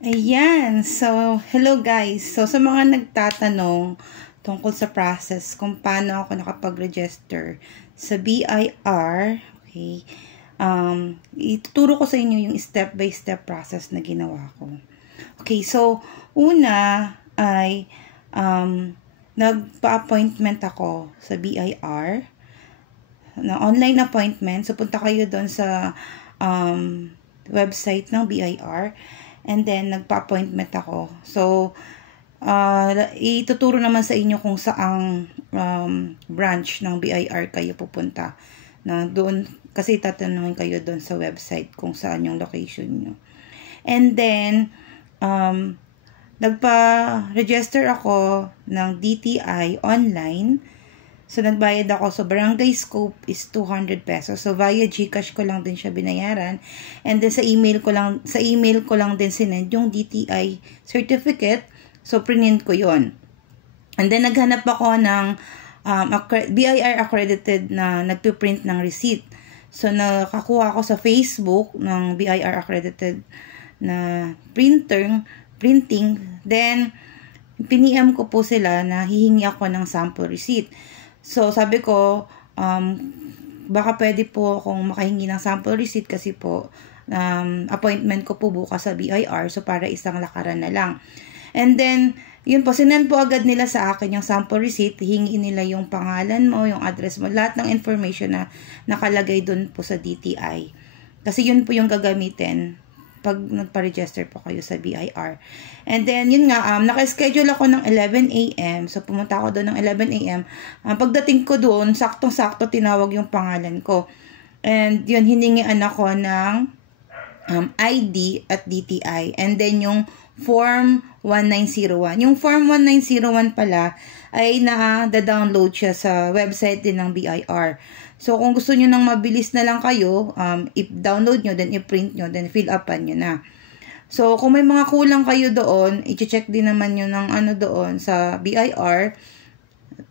Ayan. So, hello guys. So, sa mga nagtatanong tungkol sa process kung paano ako nakapag-register sa BIR, okay, ituturo ko sa inyo yung step-by-step process na ginawa ko. Okay, so, una ay nagpa-appointment ako sa BIR, na online appointment. So, punta kayo doon sa website ng BIR. And then, nagpa-appointment ako. So, ituturo naman sa inyo kung saang branch ng BIR kayo pupunta. Na doon, kasi tatanungin kayo doon sa website kung saan yung location nyo. And then, nagpa-register ako ng DTI online. So, nagbayad ako. So, barangay scope is 200 pesos. So, via GCash ko lang din siya binayaran. And then, sa email ko lang din sinend yung DTI certificate. So, prinint ko yon. And then, naghanap ako ng BIR accredited na nagpiprint ng receipt. So, nakakuha ako sa Facebook ng BIR accredited na printing. Then, piniem ko po sila na hihingi ako ng sample receipt. So, sabi ko, baka pwede po akong makahingi ng sample receipt kasi po, appointment ko po bukas sa BIR. So, para isang lakaran na lang. And then, yun po, sinend po agad nila sa akin yung sample receipt. Hingi nila yung pangalan mo, yung address mo, lahat ng information na nakalagay dun po sa DTI. Kasi yun po yung gagamitin pag nagpa-register po kayo sa BIR. And then, yun nga, naka-schedule ako ng 11 AM. So, pumunta ako doon ng 11 AM. Pagdating ko doon, saktong-sakto tinawag yung pangalan ko. And yun, hiningian ako ng ID at DTI. And then, yung Form 1901. Yung Form 1901 pala ay na-download siya sa website din ng BIR. So, kung gusto nyo nang mabilis na lang kayo, i-download nyo, then i-print nyo, then fill upan nyo na. So, kung may mga kulang kayo doon, i-check din naman nyo ng doon sa BIR,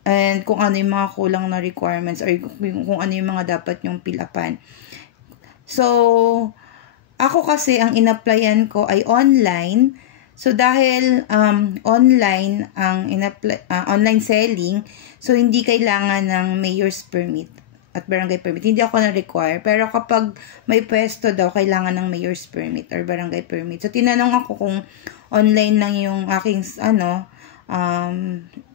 and kung ano yung mga kulang na requirements, or kung ano yung mga dapat nyong fill upan. So, ako kasi, ang in-applyan ko ay online. So, dahil online ang online selling, so hindi kailangan ng mayor's permit at barangay permit. Hindi ako na-require. Pero kapag may pwesto daw, kailangan ng mayor's permit or barangay permit. So, tinanong ako kung online lang yung aking,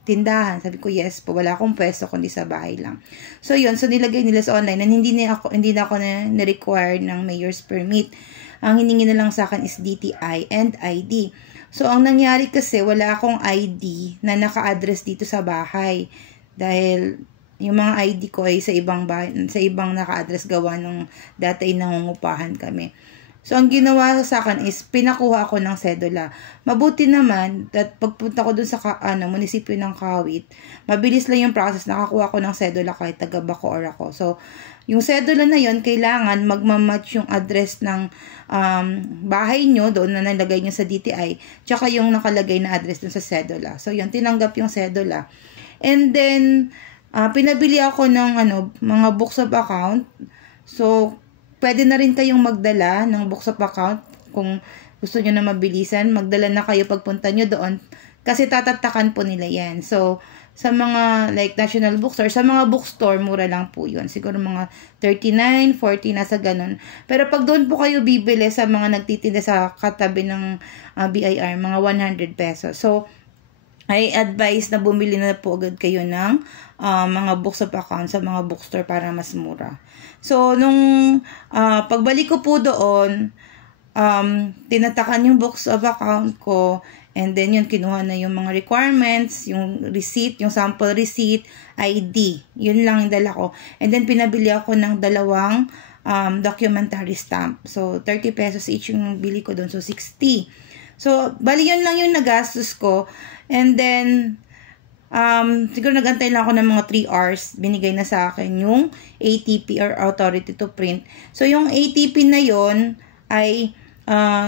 tindahan. Sabi ko, yes po. Wala akong pwesto kundi sa bahay lang. So, yun. So, nilagay nila sa online. And hindi na ako na-require ng mayor's permit. Ang hiningi na lang sa akin is DTI and ID. So, ang nangyari kasi, wala akong ID na naka-address dito sa bahay. Dahil, yung mga ID ko ay sa ibang naka-address gawa ng dati ay nangungupahan kami. So, ang ginawa sa akin is, pinakuha ako ng sedula. Mabuti naman, at pagpunta ko dun sa munisipyo ng Kawit, mabilis lang yung process, nakakuha ko ng sedula kahit taga Bacoor ako. So, yung sedula na yon kailangan magmamatch yung address ng bahay nyo, doon na nalagay nyo sa DTI, tsaka yung nakalagay na address dun sa sedula. So, yun, tinanggap yung sedula. And then, pinabili ako ng mga books of account. So, pwede na rin kayong magdala ng books of account kung gusto nyo na mabilisan. Magdala na kayo pagpunta nyo doon kasi tatatakan po nila yan. So, sa mga like National Bookstore, sa mga bookstore, mura lang po yun. Siguro mga 39, 40 na sa ganun. Pero pag doon po kayo bibili sa mga nagtitinda sa katabi ng BIR, mga 100 pesos. So, I advise na bumili na po agad kayo ng mga books of account sa mga bookstore para mas mura. So, nung pagbalik ko po doon, tinatakan yung books of account ko, and then yun, kinuha na yung mga requirements, yung receipt, yung sample receipt, ID. Yun lang yung dala ko. And then, pinabili ako ng dalawang documentary stamp. So, 30 pesos each yung bili ko doon. So, 60. So, bali yun lang yung nagastos ko. And then, siguro nagantay lang ako ng mga 3 hours. Binigay na sa akin yung ATP or Authority to Print. So, yung ATP na yon ay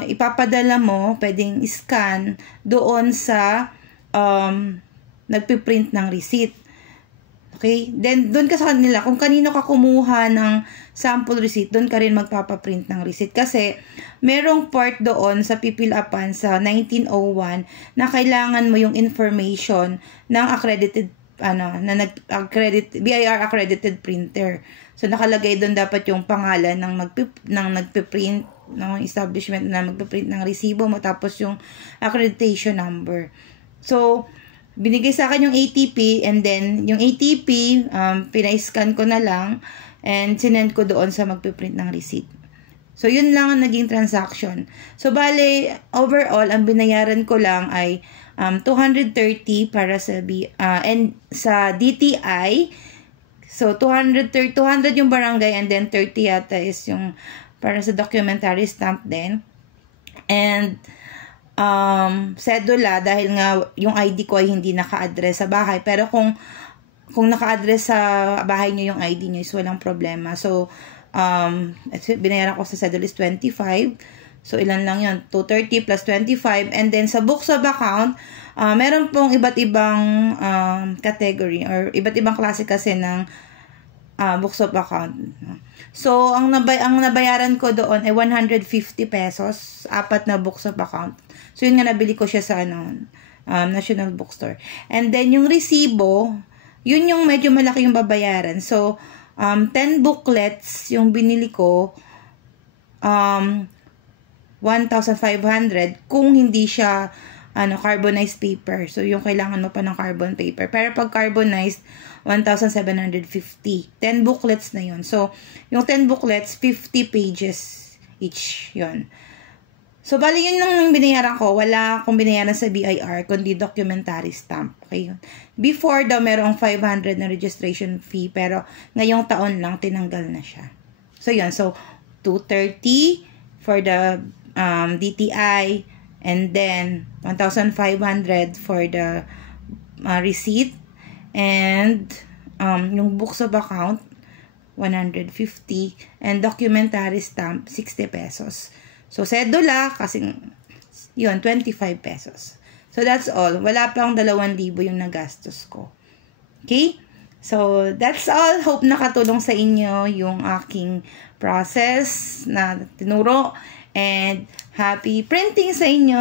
ipapadala mo, pwedeng scan doon sa nagpiprint ng receipt. Okay? Then, doon ka sa kanila, kung kanino ka kumuha ng sample receipt, doon ka rin magpapaprint ng receipt. Kasi, merong part doon sa pipilapan sa 1901 na kailangan mo yung information ng accredited, BIR accredited printer. So, nakalagay doon dapat yung pangalan ng nagpiprint, ng establishment na magpiprint ng resibo mo, tapos yung accreditation number. So, binigay sa akin yung ATP, and then yung ATP, pinay-scan ko na lang, and sinend ko doon sa magpiprint ng receipt. So, yun lang ang naging transaction. So, bale, overall, ang binayaran ko lang ay 230 para sa and sa DTI. So, 200 yung barangay, and then 30 yata is yung para sa documentary stamp din. And sedula, dahil nga yung ID ko ay hindi naka-address sa bahay. Pero kung naka-address sa bahay nyo yung ID nyo, is walang problema. So, binayaran ko sa sedula is 25. So, ilan lang yun? 230 plus 25. And then, sa books of account, meron pong iba't ibang category or iba't ibang klase kasi ng books of account. So, ang nabayaran ko doon ay 150 pesos, 4 na books of account. So, yun nga, nabili ko siya sa National Bookstore. And then, yung resibo, yun yung medyo malaki yung babayaran. So, 10 booklets yung binili ko, 1,500 kung hindi siya carbonized paper. So, yung kailangan mo pa ng carbon paper. Pero pag carbonized, 1,750. 10 booklets na yun. So, yung 10 booklets, 50 pages each. Yun. So, bali yun yung binayaran ko. Wala akong binayaran sa BIR, kundi documentary stamp. Okay, yun. Before daw, merong 500 na registration fee. Pero, ngayong taon lang, tinanggal na siya. So, yun. So, 230 for the DTI, and then 1,500 for the receipt, and yung books of account 150, and documentary stamp 60 pesos. So sedula kasi yun 25 pesos. So that's all. Wala pang 2,000 yung nagastos ko. Okay? So that's all. Hope nakatulong sa inyo yung aking process na tinuro, and happy printing sa inyo!